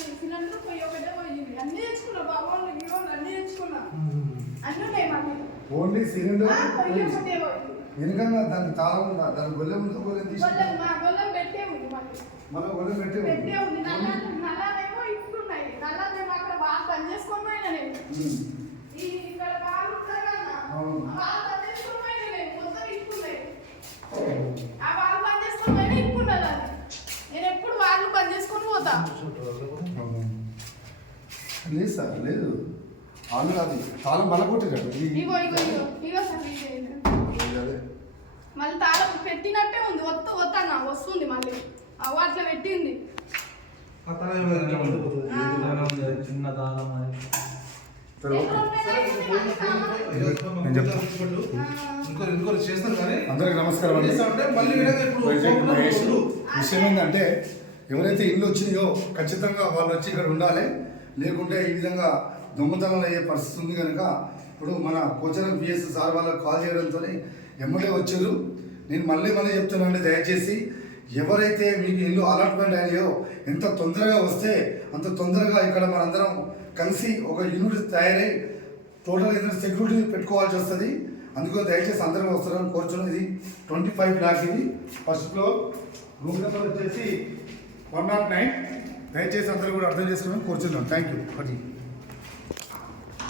Cylinder పోయి ఒకటే పోయింది. అన్ని తెచ్చుకున్నా బాబు అన్ని తెచ్చుకున్నా అన్నీ ఉన్నాయి మాకు. ఓన్లీ సిలిండర్ పొయ్యి ఒకటే పోయింది. వెనుకన్నా దానికి తాళం ఉందా? దాని గొల్లెం ఉందా? గొల్లెం తీసి గొల్లెం పెట్టే ఉంది మాకు. మళ్ళీ గొల్లెం పెట్టే ఉంది. నల్లనేమో ఇప్పుడున్నాయి. నల్లనేమో అక్కడ బాగా పని చేసుకొని పోయినా నేను. ఇక్కడ బాగా ఉంటాయి కదా బాగా పని చేసుకొని పోయినా నేను. మొత్తం ఇప్పుడున్నాయి. ఆ బాగా పని చేసుకొని పోయినా ఇప్పుడున్నది. నేను ఎప్పుడు వాళ్ళు పని చేసుకొని పోతా. లేదు సార్, లేదు ఆల్రెడీ అది తాళం బల కొట్టినట్టు. ఇగో మళ్ళీ తాళం పెట్టినట్టే ఉంది. వద్దన్న వస్తుంది మళ్ళీ అట్లా పెట్టింది. చిన్న తాళం అందరికి నమస్కారం అండి. విషయం ఏంటంటే ఎవరైతే ఇల్లు వచ్చినాయో ఖచ్చితంగా వాళ్ళు వచ్చి ఇక్కడ ఉండాలి. లేకుంటే ఈ విధంగా దొంగతనాలు అయ్యే పరిస్థితి ఉంది కనుక ఇప్పుడు మన పోచారం పిఎస్ సార్ వాళ్ళకి కాల్ చేయడంతో ఎమ్మెల్యే వచ్చారు. నేను మళ్ళీ చెప్తున్నానండి, దయచేసి ఎవరైతే మీకు ఇల్లు అలాట్మెంట్ అయ్యాయో ఎంత తొందరగా వస్తే అంత తొందరగా ఇక్కడ మనందరం కలిసి ఒక యూనిట్ తయారై టోటల్ ఏదైనా సెక్యూరిటీ పెట్టుకోవాల్సి వస్తుంది. అందుకో దయచేసి అందరం వస్తారని కోరుచున్నాం. ఇది 25 బ్లాక్, ఇది ఫస్ట్ ఫ్లోర్, రూమ్ నెంబర్ వచ్చేసి 109. దయచేసి అందరూ కూడా అర్థం చేసుకోవడం కోరుచున్నాం. Thank you.